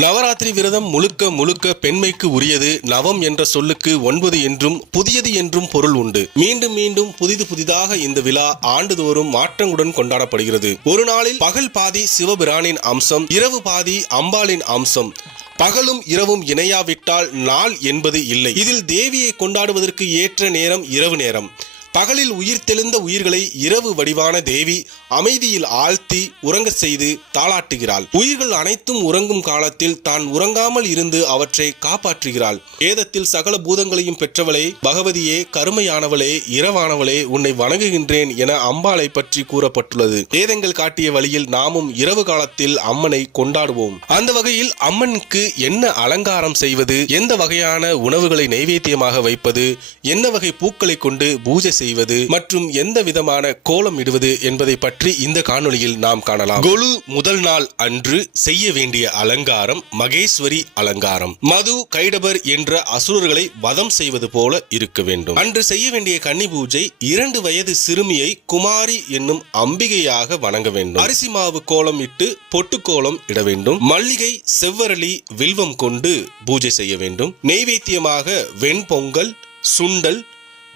நவராத்திரி விரதம் முழுக்க முழுக்க பெண்மைக்கு உரியது. நவம் என்ற சொல்லுக்கு ஒன்பது என்றும் புதியது என்றும் பொருள் உண்டு. மீண்டும் மீண்டும் புதிது புதிதாக இந்த விழா ஆண்டுதோறும் மாற்றங்களுடன் கொண்டாடப்படுகிறது. ஒரு நாளில் பகல் பாதி சிவபிரானின் அம்சம் இரவு பாதி அம்பாளின் அம்சம். பகலும் இரவும் இணையாவிட்டால் நாள் என்பது இல்லை. இதில் தேவியை கொண்டாடுவதற்கு ஏற்ற நேரம் இரவு நேரம். பகலில் உயிர் தெளிந்த உயிர்களை இரவு வடிவான தேவி அமைதியில் ஆழ்த்தி உறங்க செய்து தாளாட்டுகிறாள். உயிர்கள் அனைத்தும் உறங்கும் காலத்தில் தான் உறங்காமல் இருந்து அவற்றை காப்பாற்றுகிறாள். வேதத்தில் சகல பூதங்களையும் பெற்றவளே பகவதியே கருமையானவளே இரவானவளே உன்னை வணங்குகின்றேன் என அம்பாளை பற்றி கூறப்பட்டுள்ளது. வேதங்கள் காட்டிய வழியில் நாமும் இரவு காலத்தில் அம்மனை கொண்டாடுவோம். அந்த வகையில் அம்மனுக்கு என்ன அலங்காரம் செய்வது எந்த வகையான உணவுகளை நைவேத்தியமாக வைப்பது என்ன வகை பூக்களை கொண்டு பூஜை செய்வது மற்றும் எந்த விதமான கோலம் இடுவது என்பதை பற்றி இந்த காணொளியில் நாம் காணலாம். கொலு முதல் நாள் அன்று செய்ய வேண்டிய அலங்காரம் மகேஸ்வரி அலங்காரம். மது கைடபர் என்ற அசுரர்களை வதம் செய்வது போல இருக்க வேண்டும். அன்று செய்ய வேண்டிய கன்னி பூஜை இரண்டு வயது சிறுமியை குமாரி என்னும் அம்பிகையாக வணங்க வேண்டும். அரிசி மாவு கோலம் இட்டு பொட்டு கோலம் இட வேண்டும். மல்லிகை செவ்வரளி வில்வம் கொண்டு பூஜை செய்ய வேண்டும். நெய்வேத்தியமாக வெண்பொங்கல் சுண்டல்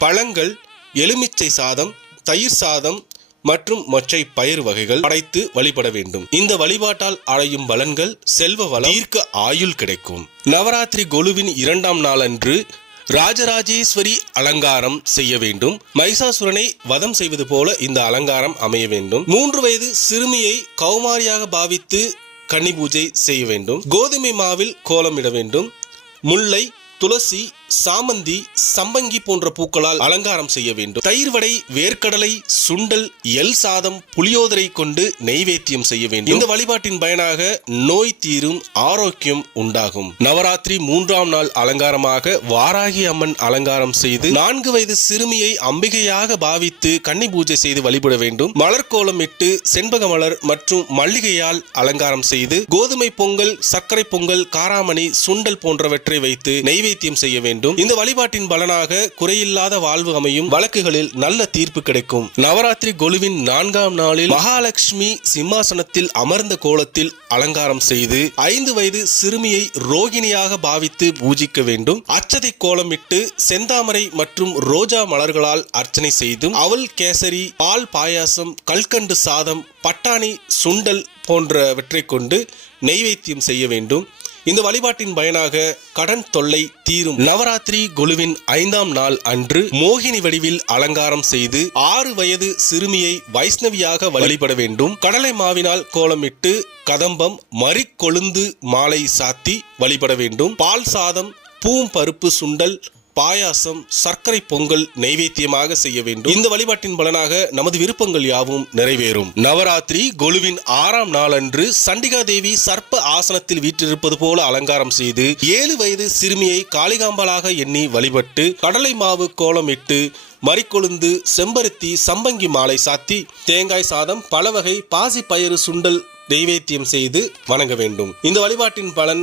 பழங்கள் எலுமிச்சை சாதம் தயிர் சாதம் மற்றும் மொச்சை பயிர் வகைகள் படைத்து வழிபட வேண்டும். இந்த வழிபாட்டால் அடையும் பலன்கள் செல்வ வளம் தீர்க்க ஆயுள் கிடைக்கும். நவராத்திரி கொலுவின் இரண்டாம் நாளன்று ராஜராஜேஸ்வரி அலங்காரம் செய்ய வேண்டும். மைசாசுரனை வதம் செய்வது போல இந்த அலங்காரம் அமைய வேண்டும். மூன்று வயது சிறுமியை கௌமாரியாக பாவித்து கன்னி பூஜை செய்ய வேண்டும். கோதுமை மாவில் கோலமிட வேண்டும். முல்லை துளசி சாமந்தி சம்பங்கி போன்ற பூக்களால் அலங்காரம் செய்ய வேண்டும். தயிர் வடை வேர்க்கடலை சுண்டல் எல் சாதம் புளியோதரை கொண்டு நெய்வேத்தியம் செய்ய வேண்டும். இந்த வழிபாட்டின் பயனாக நோய் தீரும் ஆரோக்கியம் உண்டாகும். நவராத்திரி மூன்றாம் நாள் அலங்காரமாக வாராகி அம்மன் அலங்காரம் செய்து நான்கு வயது சிறுமியை அம்பிகையாக பாவித்து கன்னி பூஜை செய்து வழிபட வேண்டும். மலர் கோலம் இட்டு செண்பக மலர் மற்றும் மல்லிகையால் அலங்காரம் செய்து கோதுமை பொங்கல் சர்க்கரை பொங்கல் காராமணி சுண்டல் போன்றவற்றை வைத்து நெய்வேத்தியம் செய்ய வேண்டும். இந்த வழிபாட்டின் பலனாக குறையில்லாத வாழ்வு அமையும் வழக்குகளில் நல்ல தீர்ப்பு கிடைக்கும். நவராத்திரி கொலுவின் நான்காம் நாளில் மகாலட்சுமி சிம்மாசனத்தில் அமர்ந்த கோலத்தில் அலங்காரம் செய்து ஐந்து வயது சிறுமியை ரோகிணியாக பாவித்து பூஜிக்க வேண்டும். அச்சதை கோலமிட்டு செந்தாமரை மற்றும் ரோஜா மலர்களால் அர்ச்சனை செய்தும் அவல் கேசரி பால் பாயாசம் கல்கண்டு சாதம் பட்டாணி சுண்டல் போன்றவற்றை கொண்டு நெய்வேத்தியம் செய்ய வேண்டும். இந்த வழிபாட்டின் பயனாக கடன் தொல்லை தீரும். நவராத்திரி குழுவின் ஐந்தாம் நாள் அன்று மோகினி வடிவில் அலங்காரம் செய்து ஆறு வயது சிறுமியை வைஷ்ணவியாக வழிபட வேண்டும். கடலை மாவினால் கோலமிட்டு கதம்பம் மறிக்கொழுந்து மாலை சாத்தி வழிபட வேண்டும். பால் சாதம் பூம் பருப்பு சுண்டல் பாயாசம் சர்க்கரை பொங்கல் நைவேத்தியமாக செய்ய வேண்டும். இந்த வழிபாட்டின் பலனாக நமது விருப்பங்கள் யாவும் நிறைவேறும். நவராத்திரி கொலுவின் ஆறாம் நாளன்று சண்டிகா தேவி சர்ப்ப ஆசனத்தில் வீற்றிருப்பது போல அலங்காரம் செய்து ஏழு வயது சிறுமியை காளிகாம்பலாக எண்ணி வழிபட்டு கடலை மாவு கோலமிட்டு மறிக்கொழுந்து செம்பருத்தி சம்பங்கி மாலை சாத்தி தேங்காய் சாதம் பல வகை பாசி பயறு சுண்டல் நெய்வேத்தியம் செய்து வணங்க வேண்டும். இந்த வழிபாட்டின் பலன்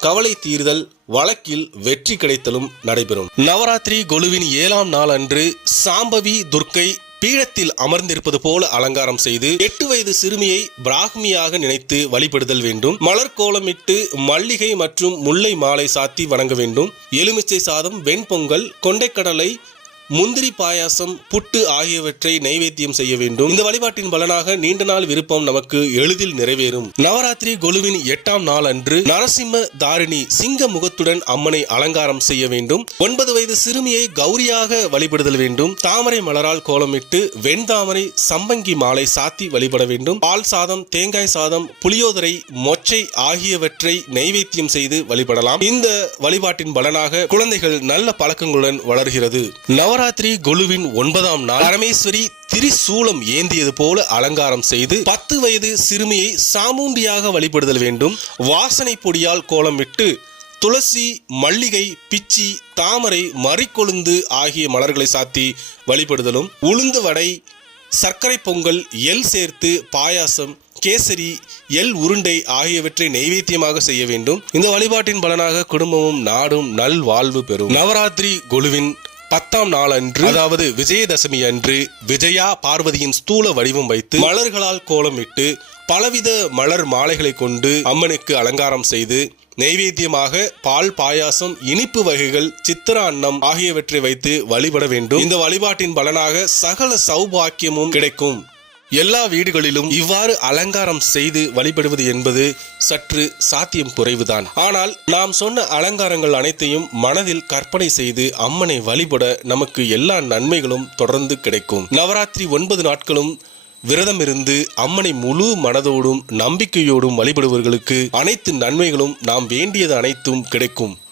கவலை தீர்தல் வழக்கில் வெற்றி கிடைத்தலும் நடைபெறும். நவராத்திரி கொலுவின் ஏழாம் நாள் அன்று சாம்பவி துர்க்கை பீடத்தில் அமர்ந்திருப்பது போல அலங்காரம் செய்து எட்டு வயது சிறுமியை பிராக்மியாக நினைத்து வழிபடுதல் வேண்டும். மலர் கோலமிட்டு மல்லிகை மற்றும் முல்லை மாலை சாத்தி வணங்க வேண்டும். எலுமிச்சை சாதம் வெண்பொங்கல் கொண்டைக்கடலை முந்திரி பாயாசம் புட்டு ஆகியவற்றை நைவேத்தியம் செய்ய வேண்டும். இந்த வழிபாட்டின் பலனாக நீண்ட நாள் விருப்பம் நமக்கு எளிதில் நிறைவேறும். நவராத்திரி கொலுவின் எட்டாம் நாள் அன்று நரசிம்ம தாரிணி சிங்க முகத்துடன் அம்மனை அலங்காரம் செய்ய வேண்டும். ஒன்பது வயது சிறுமியை கௌரியாக வழிபடுதல் வேண்டும். தாமரை மலரால் கோலமிட்டு வெண்தாமரை சம்பங்கி மாலை சாத்தி வழிபட வேண்டும். பால் சாதம் தேங்காய் சாதம் புளியோதரை மொச்சை ஆகியவற்றை நைவேத்தியம் செய்து வழிபடலாம். இந்த வழிபாட்டின் பலனாக குழந்தைகள் நல்ல பழக்கங்களுடன் வளர்கிறது. நவராத்திரி கொலுவின் ஒன்பதாம் நாள் பரமேஸ்வரி திரிசூலம் ஏந்தியது போல அலங்காரம் செய்து பத்து வயது சிறுமியை சாமுண்டியாக வழிபடுதல் வேண்டும். வாசனை பொடியால் கோலமிட்டு துளசி மல்லிகை பிச்சி தாமரை மறிக்கொழுந்து ஆகிய மலர்களை சாத்தி வழிபடுதலும். உளுந்து வடை சர்க்கரை பொங்கல் எல் சேர்த்து பாயாசம் கேசரி எல் உருண்டை ஆகியவற்றை நைவேத்தியமாக செய்ய வேண்டும். இந்த வழிபாட்டின் பலனாக குடும்பமும் நாடும் நல் வாழ்வு பெறும். நவராத்திரி குழுவின் பத்தாம் நாள் அன்று அதாவது விஜயதசமி அன்று விஜயா பார்வதியின் ஸ்தூல வடிவம் வைத்து மலர்களால் கோலமிட்டு பலவித மலர் மாலைகளை கொண்டு அம்மனுக்கு அலங்காரம் செய்து நைவேத்தியமாக பால் பாயாசம் இனிப்பு வகைகள் சித்திர அன்னம் ஆகியவற்றை வைத்து வழிபட வேண்டும். இந்த வழிபாட்டின் பலனாக சகல சௌபாக்கியமும் கிடைக்கும். எல்லா வீடுகளிலும் இவ்வாறு அலங்காரம் செய்து வழிபடுவது என்பது சற்று சாத்தியம் குறைவுதான். ஆனால் நாம் சொன்ன அலங்காரங்கள் அனைத்தையும் மனதில் கற்பனை செய்து அம்மனை வழிபட நமக்கு எல்லா நன்மைகளும் தொடர்ந்து கிடைக்கும். நவராத்திரி ஒன்பது நாட்களும் விரதம் இருந்து அம்மனை முழு மனதோடும் நம்பிக்கையோடும் வழிபடுபவர்களுக்கு அனைத்து நன்மைகளும் நாம் வேண்டியது அனைத்தும் கிடைக்கும்.